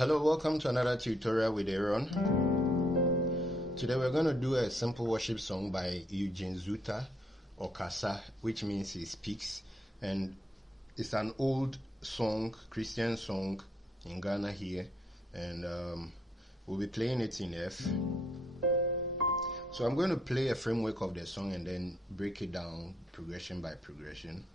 Hello, welcome to another tutorial with Aaron. Today we're going to do a simple worship song by Eugene Zuta Okasa, which means he speaks, and it's an old song, Christian song in Ghana here, and we'll be playing it in F. So I'm going to play a framework of the song and then break it down progression by progression.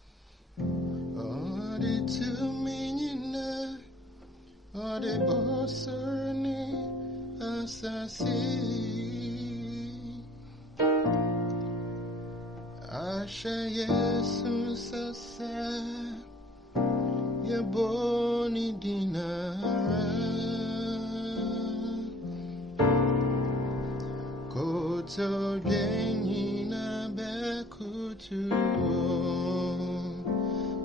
Ode bosorni asasi Asha Yesu sasa Yaboni dinara Koto jenina bekutu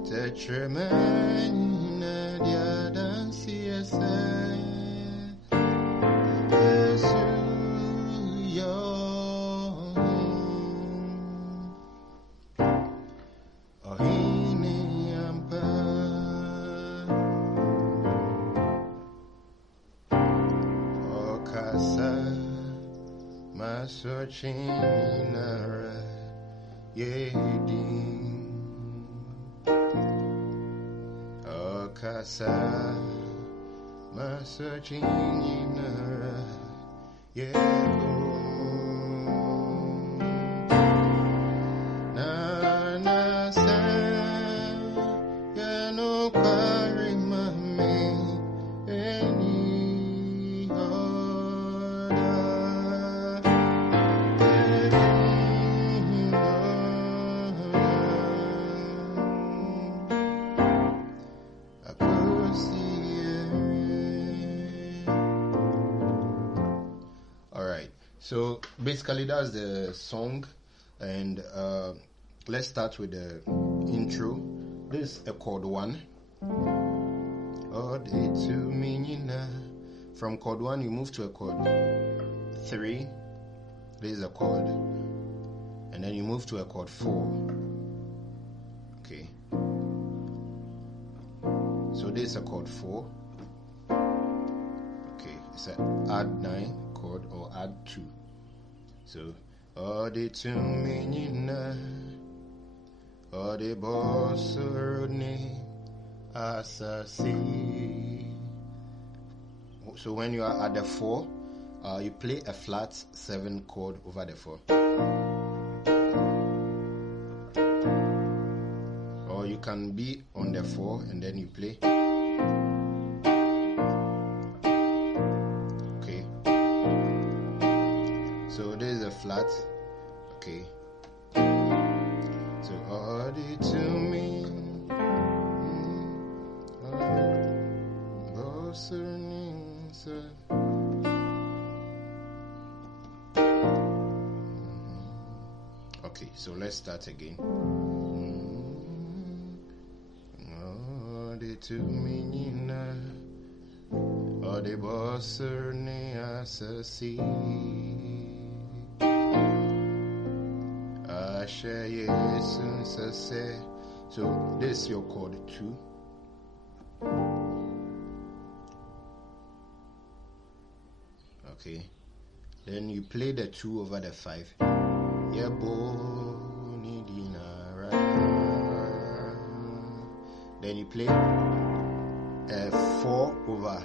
Tetremanyina diadansi Searching in a yedin Okasa, my searching in a yedin Na sa ya no kwari mame So basically that's the song, and let's start with the intro. This is a chord 1. From chord 1 you move to a chord 3. This is a chord, and then you move to a chord 4. Okay. So this is a chord 4. Okay, it's an add 9 chord or add 2. So, ode to menina, ode bosorni asasi. So when you are at the 4, you play a flat 7 chord over the 4. Or you can be on the 4 and then you play. So this is a flat, okay. So ode to me, okay, so let's start again. Ode to me, ode bosorni asasi. So this is your chord 2. Okay. Then you play the 2 over the 5. Then you play a 4 over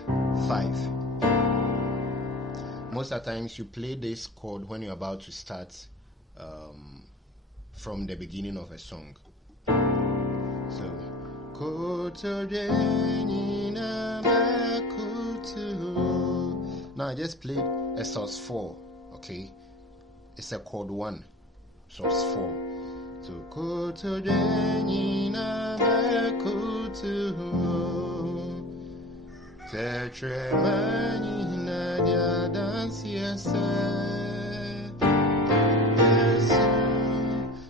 5. Most of the times you play this chord when you're about to start from the beginning of a song. So, now I just played a sus 4, okay? It's a chord 1, sus 4. So,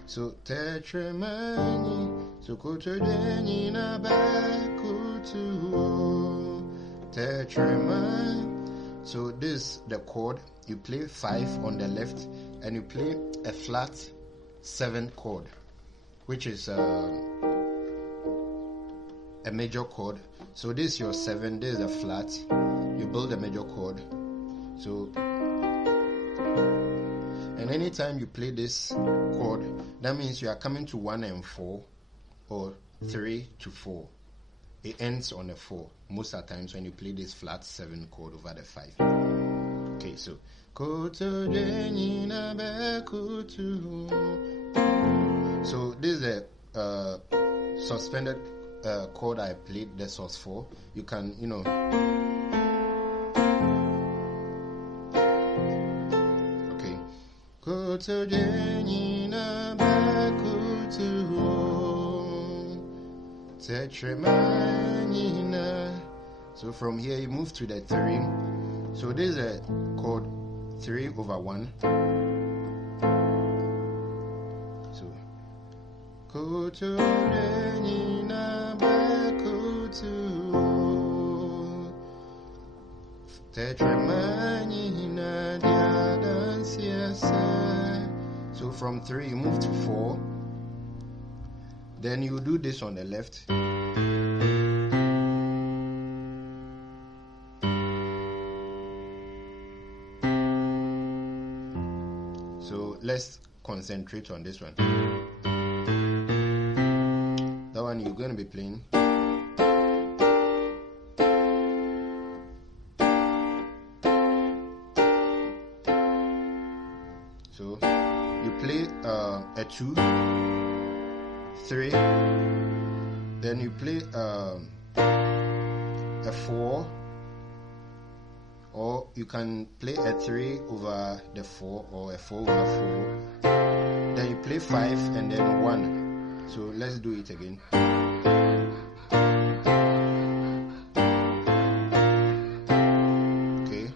so tetremani, so kotodeni na bakutu tetremani. So this the chord. You play 5 on the left, and you play a flat 7 chord, which is a major chord. So this is your 7. This is a flat. you build a major chord. So, and anytime you play this chord, that means you are coming to 1 and 4 or 3 to 4. It ends on a 4 most of the times when you play this flat 7 chord over the 5. Okay, so so this is a suspended chord I played the sus for. You can, okay. So from here you move to the 3. So this is a chord 3 over 1. So so from 3 you move to 4. Then you do this on the left. So let's concentrate on this one. That one you're going to be playing. So you play a 2, 3, then you play a 4, or you can play a 3 over the 4 or a 4 over 4. Then you play 5 and then 1. So let's do it again. Okay.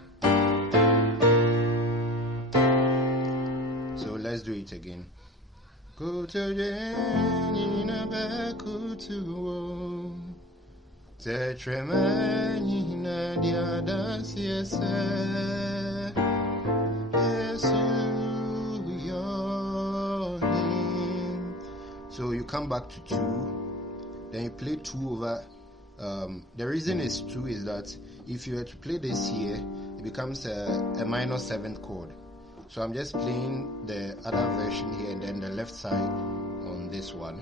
So let's do it again. Go to Jenina Bakutu Tetramanina Diadas So you come back to 2, then you play 2 over. The reason is 2 is that if you were to play this here, it becomes a minor 7th chord. So I'm just playing the other version here and then the left side on this one.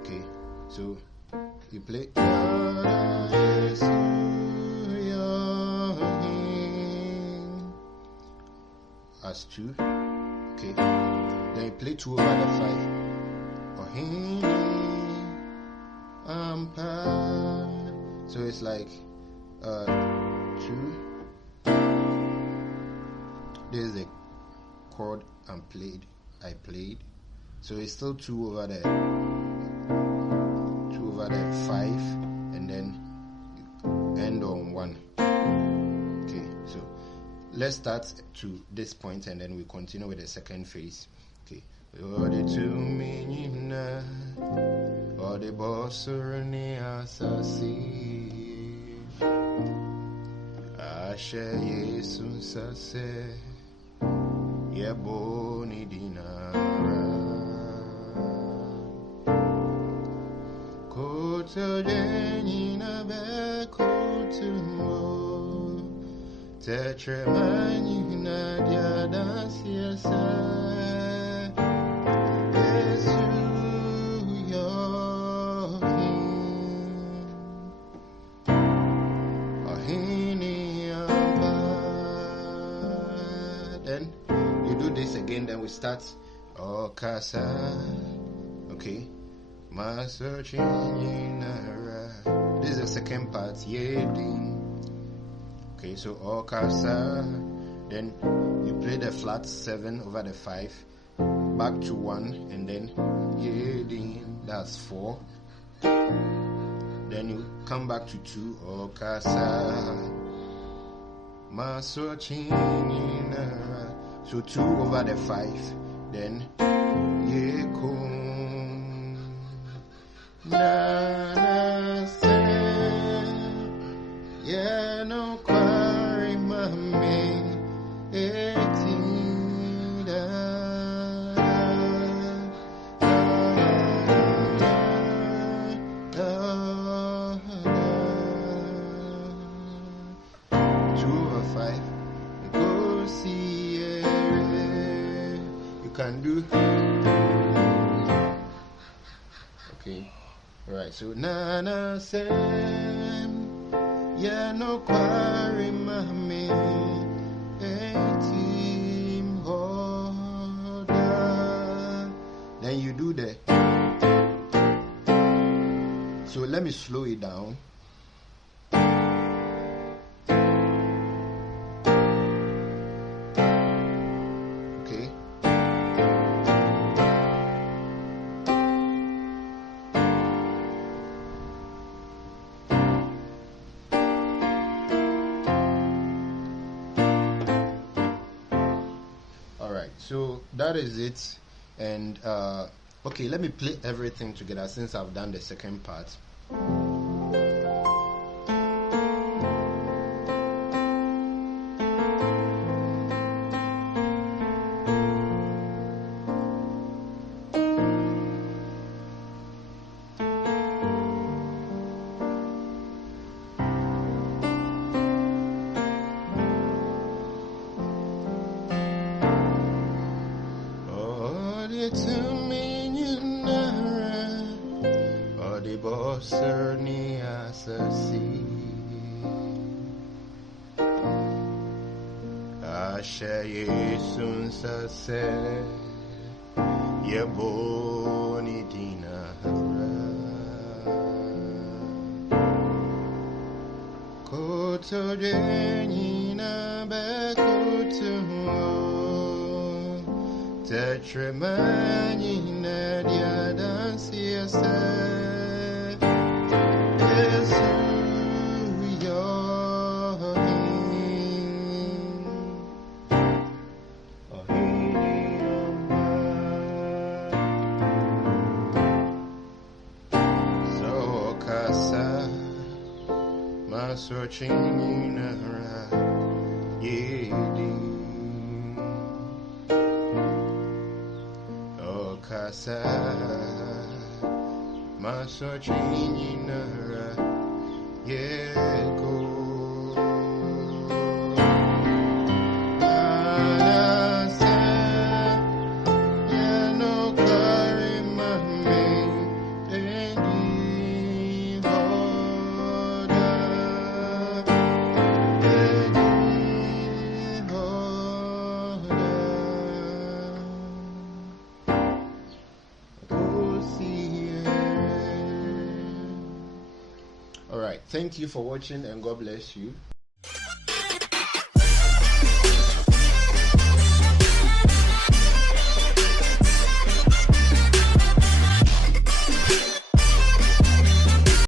Okay, so you play as 2. Okay, then you play 2 over the 5. So it's like 2. This is the chord I played. So it's still 2 over the 5, and then end on 1. Okay, so let's start to this point and then we continue with the second phase. Okay. Or the boss or ne asasi Ashe Yesu sase Yebo ni dinara Koto jeni na be koto Tetre mani na diada siasa Yesu Then you do this again, then we start Okasa. Okay. This is the second part. Okay, so Okasa. Then you play the flat 7 over the 5, back to 1, and then that's 4. Then you come back to 2, Okasa. So 2 over the 5, then Yekum Nana say Yeah no quarry mame can do. Okay, alright, so Nana Sam, yeah, no quarry, mommy, team order. Then you do that. So let me slow it down. Okay. Alright, so that is it. And okay, let me play everything together since I've done the second part. To me, you know, or the boss or ni asasi. Asha yesun sase, ye boni dina. Koto jenina be koto. Tetramani nadia dansia se Yesu so Okasa masoching nara yedi Okasa masochini nara yeko Anasa yano karimame endi hoda Alright, thank you for watching and God bless you.